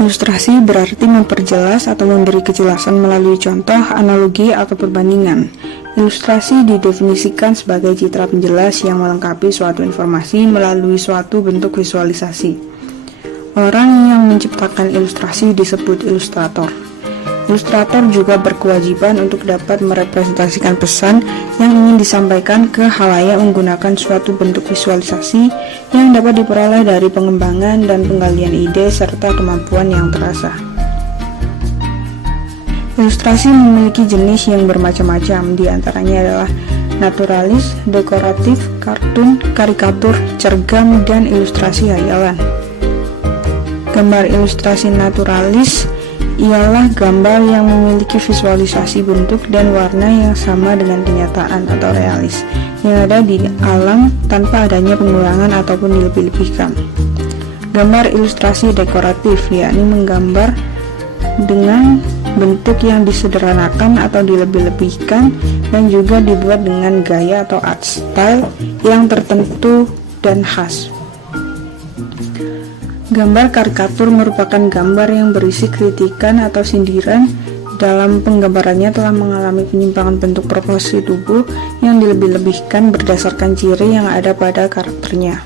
Ilustrasi berarti memperjelas atau memberi kejelasan melalui contoh, analogi, atau perbandingan. Ilustrasi didefinisikan sebagai citra penjelas yang melengkapi suatu informasi melalui suatu bentuk visualisasi. Orang yang menciptakan ilustrasi disebut ilustrator. Ilustrator juga berkewajiban untuk dapat merepresentasikan pesan yang ingin disampaikan ke khalayak menggunakan suatu bentuk visualisasi yang dapat diperoleh dari pengembangan dan penggalian ide serta kemampuan yang terasa. Ilustrasi memiliki jenis yang bermacam-macam, di antaranya adalah naturalis, dekoratif, kartun, karikatur, cergam, dan ilustrasi hayalan. Gambar ilustrasi naturalis ialah gambar yang memiliki visualisasi bentuk dan warna yang sama dengan kenyataan atau realis yang ada di alam tanpa adanya pengurangan ataupun dilebih-lebihkan. Gambar ilustrasi dekoratif yakni menggambar dengan bentuk yang disederhanakan atau dilebih-lebihkan dan juga dibuat dengan gaya atau art style yang tertentu dan khas. Gambar karikatur merupakan gambar yang berisi kritikan atau sindiran. Dalam penggambarannya telah mengalami penyimpangan bentuk proporsi tubuh yang dilebih-lebihkan berdasarkan ciri yang ada pada karakternya.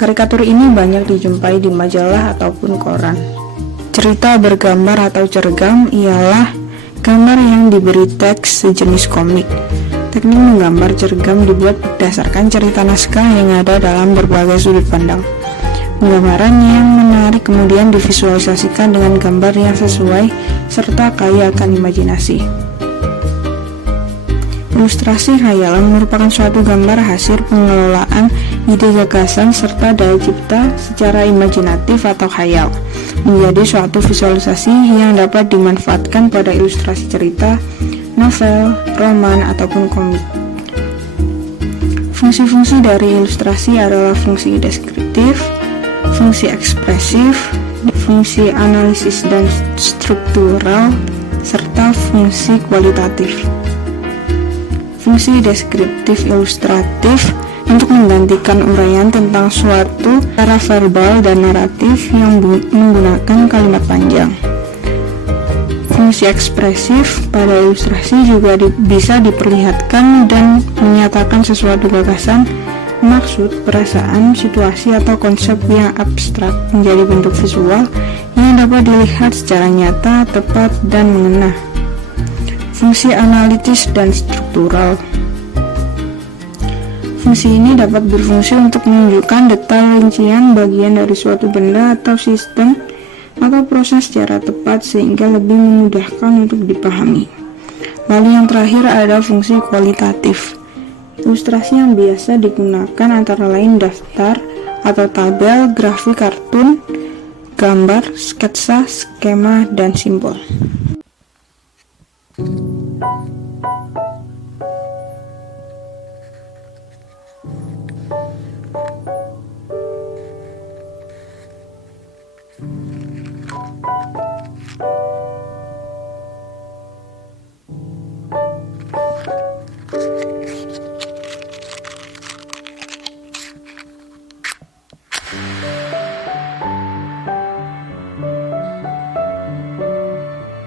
Karikatur ini banyak dijumpai di majalah ataupun koran. Cerita bergambar atau cergam ialah gambar yang diberi teks sejenis komik. Teknik menggambar cergam dibuat berdasarkan cerita naskah yang ada dalam berbagai sudut pandang. Penggambaran yang menarik kemudian divisualisasikan dengan gambar yang sesuai serta kaya akan imajinasi. Ilustrasi khayalan merupakan suatu gambar hasil pengelolaan ide gagasan serta daya cipta secara imajinatif atau khayal menjadi suatu visualisasi yang dapat dimanfaatkan pada ilustrasi cerita, novel, roman, ataupun komik. Fungsi-fungsi dari ilustrasi adalah fungsi deskriptif, fungsi ekspresif, fungsi analisis dan struktural, serta fungsi kualitatif. Fungsi deskriptif ilustratif untuk menggantikan uraian tentang suatu secara verbal dan naratif yang menggunakan kalimat panjang. Fungsi ekspresif pada ilustrasi juga bisa diperlihatkan dan menyatakan sesuatu gagasan, maksud, perasaan, situasi, atau konsep yang abstrak menjadi bentuk visual yang dapat dilihat secara nyata, tepat, dan mengena. Fungsi analitis dan struktural. Fungsi ini dapat berfungsi untuk menunjukkan detail rincian bagian dari suatu benda atau sistem atau proses secara tepat sehingga lebih memudahkan untuk dipahami. Lalu yang terakhir ada fungsi kualitatif. Ilustrasi yang biasa digunakan antara lain daftar atau tabel, grafik kartun, gambar, sketsa, skema, dan simbol.